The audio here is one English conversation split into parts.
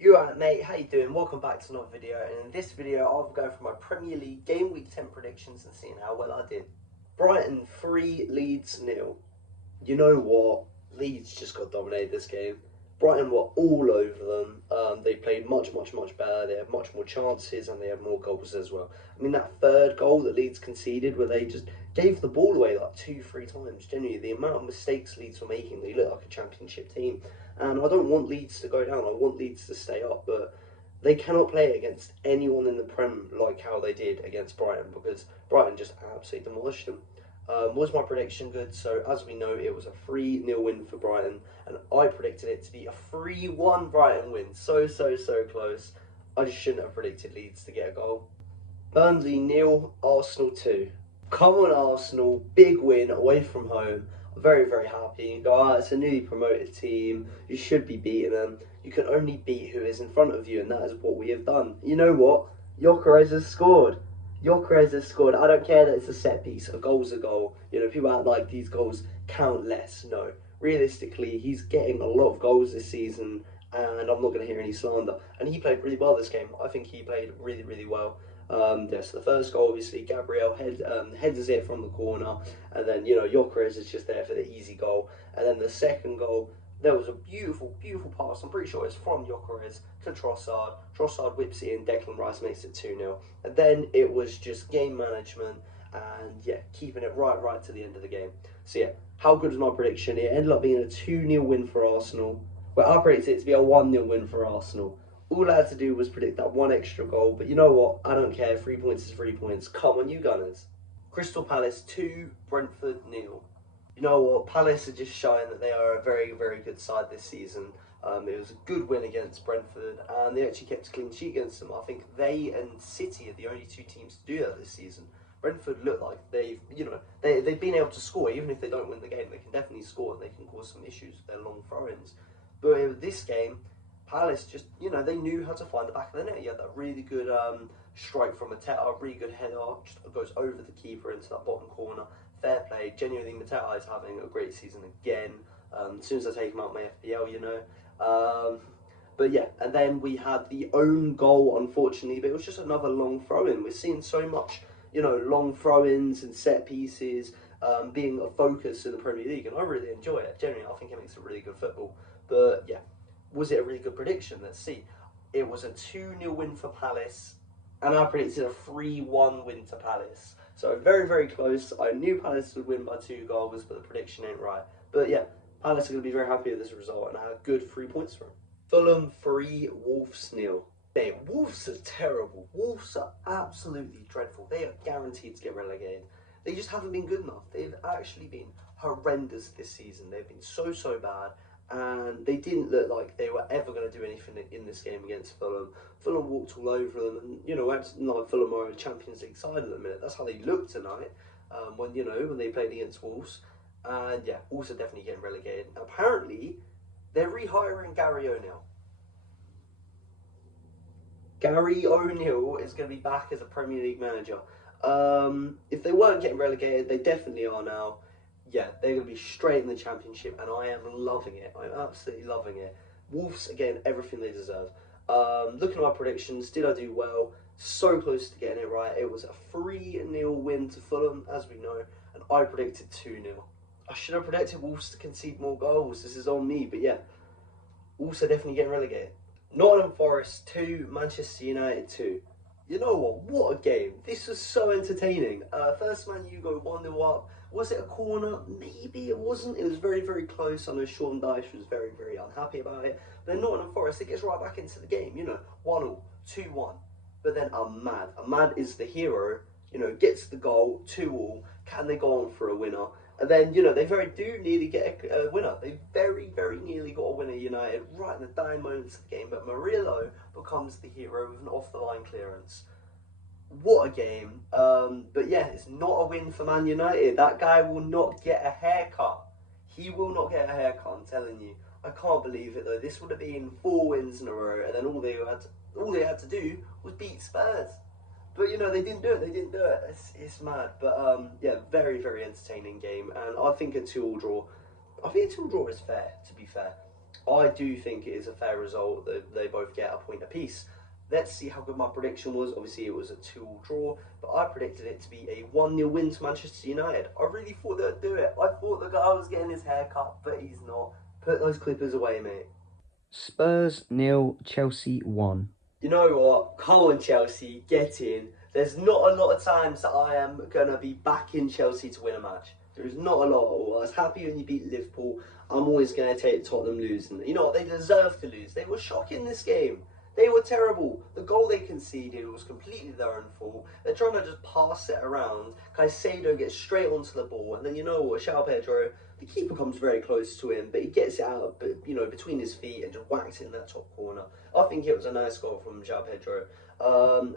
You alright mate, how you doing? Welcome back to another video, and in this video I'll be going through my Premier League game week 10 predictions and seeing how well I did. Brighton 3, Leeds nil. You know what? Leeds just got dominated this game. Brighton were all over them. They played much better. They had much more chances and they had more goals as well. I mean, that third goal that Leeds conceded, where they just gave the ball away like 2-3 times. Genuinely, the amount of mistakes Leeds were making, they look like a championship team. And I don't want Leeds to go down. I want Leeds to stay up, but they cannot play against anyone in the Prem like how they did against Brighton, because Brighton just absolutely demolished them. Was my prediction good? So as we know, it was a 3-0 win for Brighton, and I predicted it to be a 3-1 Brighton win. So close. I just shouldn't have predicted Leeds to get a goal. Burnley 0, Arsenal 2. Come on Arsenal, big win away from home. I'm very happy. You go, it's a newly promoted team. You should be beating them. You can only beat who is in front of you, and that is what we have done. You know what? Gyökeres has scored. Gyökeres has scored. I don't care that it's a set piece. A goal's a goal. You know, people act like these goals count less. No. Realistically, he's getting a lot of goals this season, and I'm not going to hear any slander. And he played really well this game. I think he played really well. So the first goal, obviously, Gabriel heads it from the corner, and then, you know, Gyökeres is just there for the easy goal. And then the second goal, there was a beautiful pass. I'm pretty sure it's from Gyökeres to Trossard. Trossard whips it in, Declan Rice makes it 2-0. And then it was just game management and, yeah, keeping it right to the end of the game. So, yeah, how good was my prediction? It ended up being a 2-0 win for Arsenal. Well, I predicted it to be a 1-0 win for Arsenal. All I had to do was predict that one extra goal, but you know what? I don't care. 3 points is 3 points. Come on, you Gunners. Crystal Palace 2, Brentford 0. You know what? Palace are just showing that they are a very good side this season. It was a good win against Brentford, and they actually kept a clean sheet against them. I think they and City are the only two teams to do that this season. Brentford look like they've been able to score. Even if they don't win the game, they can definitely score and they can cause some issues with their long throw-ins. But in this game, Palace just, they knew how to find the back of the net. You had that really good strike from Mateta, really good header, just goes over the keeper into that bottom corner. Fair play. Genuinely, Mateta is having a great season again. As soon as I take him out my FPL, but yeah, and then we had the own goal, unfortunately, but it was just another long throw-in. We're seeing so much, long throw-ins and set pieces being a focus in the Premier League, and I really enjoy it. Genuinely, I think it makes it really good football. But yeah, was it a really good prediction? Let's see. It was a 2-0 win for Palace, and I predicted a 3-1 win to Palace. So very close. I knew Palace would win by 2 goals, but the prediction ain't right. But yeah, Palace are going to be very happy with this result, and I had good 3 points for them. Fulham 3, Wolves 0. Wolves are terrible. Wolves are absolutely dreadful. They are guaranteed to get relegated. They just haven't been good enough. They've actually been horrendous this season. They've been so bad, and they didn't look like they were ever going to do anything in this game against Fulham. Fulham walked all over them, and Fulham are a Champions League side at the minute. That's how they looked tonight when they played against Wolves. And yeah, Wolves are definitely getting relegated. Apparently, they're rehiring Gary O'Neill. Gary O'Neill is going to be back as a Premier League manager. If they weren't getting relegated, they definitely are now. Yeah, they're going to be straight in the Championship, and I am loving it. I'm absolutely loving it. Wolves, again, everything they deserve. Looking at my predictions, did I do well? So close to getting it right. It was a 3-0 win to Fulham, as we know, and I predicted 2-0. I should have predicted Wolves to concede more goals. This is on me, but yeah, Wolves are definitely getting relegated. Nottingham Forest 2, Manchester United 2. You know what a game. This was so entertaining. First Man U go 1-0 up. Was it a corner? Maybe it wasn't. It was very close. I know Sean Dyche was very unhappy about it. But then Nottingham Forest, it gets right back into the game. 1-0, 2-1. But then Ahmad is the hero. Gets the goal, 2-2. Can they go on for a winner? And then, they do nearly get a winner. They very nearly got a winner, United, right in the dying moments of the game. But Murillo becomes the hero with an off-the-line clearance. What a game. But yeah, it's not a win for Man United. That guy will not get a haircut. He will not get a haircut, I'm telling you. I can't believe it, though. This would have been 4 wins in a row, and then all they had to do was beat Spurs. But they didn't do it. It's mad. But yeah, very entertaining game, and I think a 2-2 draw. I think a 2-2 draw is fair. To be fair, I do think it is a fair result that they both get a point apiece. Let's see how good my prediction was. Obviously, it was a 2-all draw, but I predicted it to be a 1-0 win to Manchester United. I really thought they'd do it. I thought the guy was getting his hair cut, but he's not. Put those clippers away, mate. Spurs 0, Chelsea 1. You know what? Come on, Chelsea, get in. There's not a lot of times that I am going to be backing Chelsea to win a match. There is not a lot. I was happy when you beat Liverpool. I'm always going to take Tottenham losing. You know what? They deserve to lose. They were shocking this game. They were terrible. The goal they conceded was completely their own fault. They're trying to just pass it around. Caicedo gets straight onto the ball, and then you know what? João Pedro, the keeper comes very close to him, but he gets it out, between his feet and just whacks it in that top corner. I think it was a nice goal from João Pedro,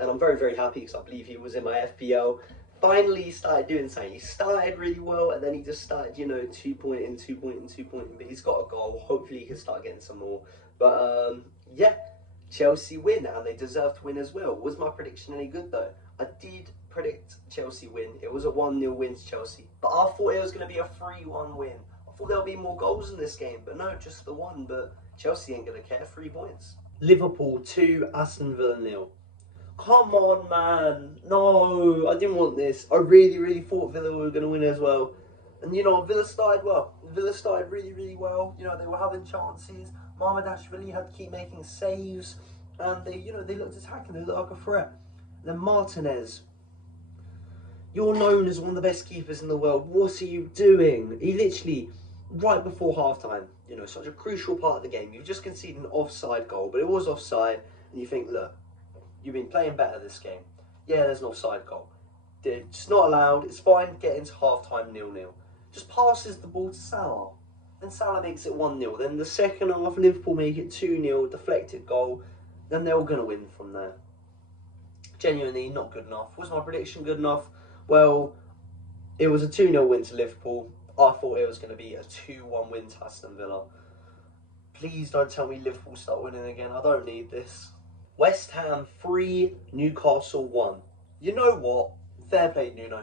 and I'm very, very happy because I believe he was in my FPL. Finally, he started doing something. He started really well, and then he just started, 2-pointing, but he's got a goal. Hopefully, he can start getting some more. But yeah. Chelsea win, and they deserve to win as well. Was my prediction any good though? I did predict Chelsea win. It was a 1-0 win to Chelsea, but I thought it was going to be a 3-1 win. I thought there'll be more goals in this game, but no, just the one. But Chelsea ain't going to care. 3 points. Liverpool 2, Aston Villa 0. Come on, man. No, I didn't want this. I really, really thought Villa were going to win as well. And Villa started well. Villa started really, really well. They were having chances. Mamardashvili had to keep making saves, and they looked attacking. They looked like a threat. Then Martinez, you're known as one of the best keepers in the world. What are you doing? He literally, right before halftime, such a crucial part of the game. You've just conceded an offside goal, but it was offside, and you think, look, you've been playing better this game. Yeah, there's an offside goal. It's not allowed. It's fine. Get into halftime 0-0. Just passes the ball to Salah. Then Salah makes it 1-0. Then the second half, Liverpool make it 2-0, deflected goal. Then they're all going to win from there. Genuinely not good enough. Was my prediction good enough? Well, it was a 2-0 win to Liverpool. I thought it was going to be a 2-1 win to Aston Villa. Please don't tell me Liverpool start winning again. I don't need this. West Ham 3, Newcastle 1. You know what? Fair play, Nuno.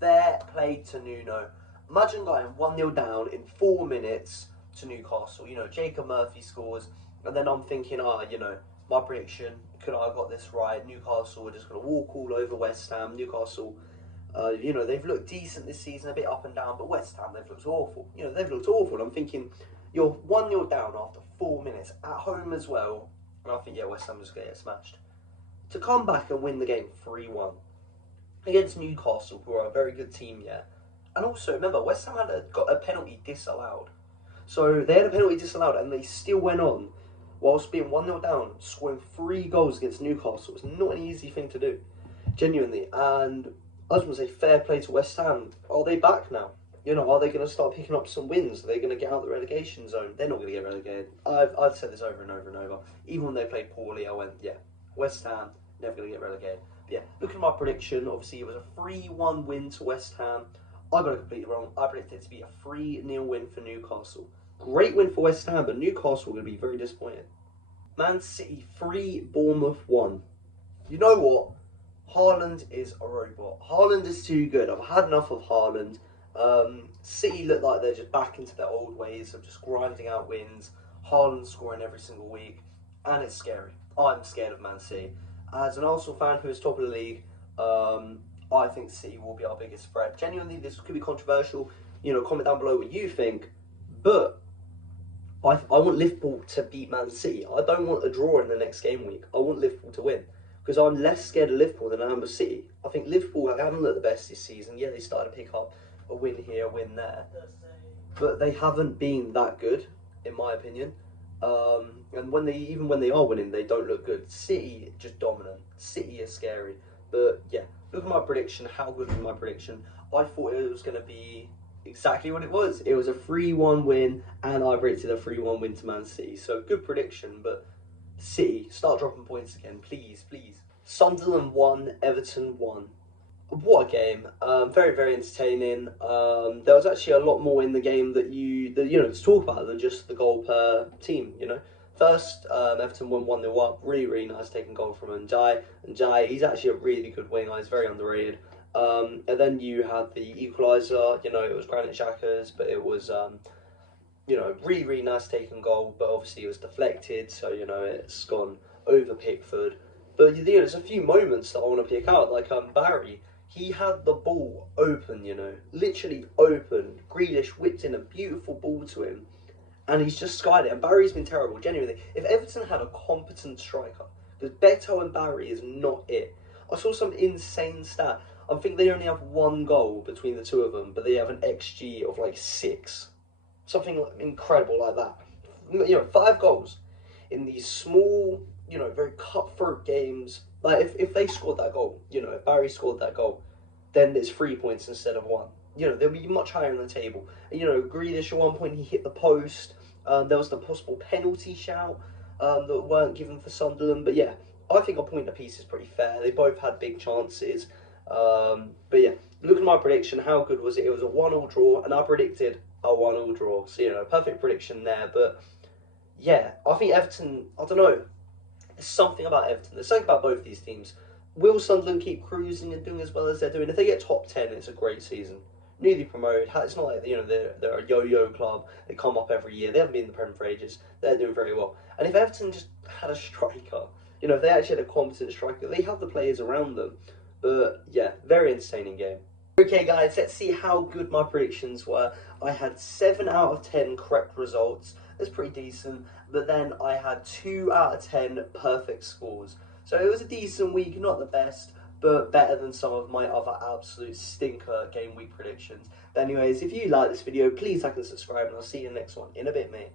Fair play to Nuno. Imagine going 1-0 down in 4 minutes to Newcastle. Jacob Murphy scores, and then I'm thinking, my prediction, could I have got this right? Newcastle are just going to walk all over West Ham. Newcastle, they've looked decent this season, a bit up and down, but West Ham, they've looked awful. They've looked awful. And I'm thinking, you're 1-0 down after 4 minutes, at home as well, and I think, West Ham is going to get smashed. To come back and win the game 3-1 against Newcastle, who are a very good team, And also, remember, West Ham got a penalty disallowed. So they had a penalty disallowed, and they still went on, whilst being 1-0 down, scoring 3 goals against Newcastle. It's not an easy thing to do, genuinely. And I was going to say, fair play to West Ham. Are they back now? Are they going to start picking up some wins? Are they going to get out of the relegation zone? They're not going to get relegated. I've said this over and over and over. Even when they played poorly, I went, West Ham, never going to get relegated. But looking at my prediction, obviously it was a 3-1 win to West Ham. I got it completely wrong. I predicted it to be a 3-0 win for Newcastle. Great win for West Ham, but Newcastle are going to be very disappointed. Man City 3, Bournemouth 1. You know what? Haaland is a robot. Haaland is too good. I've had enough of Haaland. City look like they're just back into their old ways of just grinding out wins. Haaland scoring every single week, and it's scary. I'm scared of Man City. As an Arsenal fan who is top of the league, I think City will be our biggest threat. Genuinely, this could be controversial. Comment down below what you think. But I want Liverpool to beat Man City. I don't want a draw in the next game week. I want Liverpool to win. Because I'm less scared of Liverpool than I am of City. I think Liverpool haven't looked the best this season. Yeah, they started to pick up a win here, a win there. But they haven't been that good, in my opinion. And even when they are winning, they don't look good. City, just dominant. City is scary. But look at my prediction. How good was my prediction? I thought it was going to be exactly what it was. It was a 3-1 win, and I predicted a 3-1 win to Man City. So good prediction, but City, start dropping points again, please, please. Sunderland 1, Everton 1. What a game. Very, very entertaining. There was actually a lot more in the game that to talk about than just the goal per team, First, Everton won 1-0 up. Really, really nice taking goal from Ndiaye. Ndiaye, he's actually a really good winger. He's very underrated. And then you had the equaliser. It was Granit Xhaka's, but it was you know, really, really nice taken goal, but obviously it was deflected, so, you know, it's gone over Pickford. But, you know, there's a few moments that I want to pick out, like Barry. He had the ball open, you know, literally open. Grealish whipped in a beautiful ball to him, and he's just skied it. And Barry's been terrible, genuinely. If Everton had a competent striker, because Beto and Barry is not it. I saw some insane stat. I think they only have one goal between the two of them, but they have an XG of like 6. Something incredible like that. You know, 5 goals in these small, you know, very cutthroat games. Like if they scored that goal, you know, if Barry scored that goal, then it's 3 points instead of 1. You know, they'll be much higher on the table. And, you know, Grealish at one point he hit the post. There was the possible penalty shout that weren't given for Sunderland. But yeah, I think a point apiece is pretty fair. They both had big chances. But yeah, look at my prediction. How good was it? It was a 1-1 draw, and I predicted a 1-1 draw. So, you know, perfect prediction there. But yeah, I think Everton, I don't know. There's something about Everton. There's something about both these teams. Will Sunderland keep cruising and doing as well as they're doing? If they get top 10, it's a great season. Newly promoted. It's not like, you know, they're a yo-yo club. They come up every year. They haven't been in the Premier for ages. They're doing very well. And if Everton just had a striker, you know, if they actually had a competent striker, they have the players around them. But yeah, very entertaining game. Okay guys, let's see how good my predictions were. I had 7 out of 10 correct results. That's pretty decent. But then I had 2 out of 10 perfect scores. So it was a decent week, not the best, but better than some of my other absolute stinker game week predictions. But anyways, if you like this video, please like and subscribe, and I'll see you in the next one. In a bit, mate.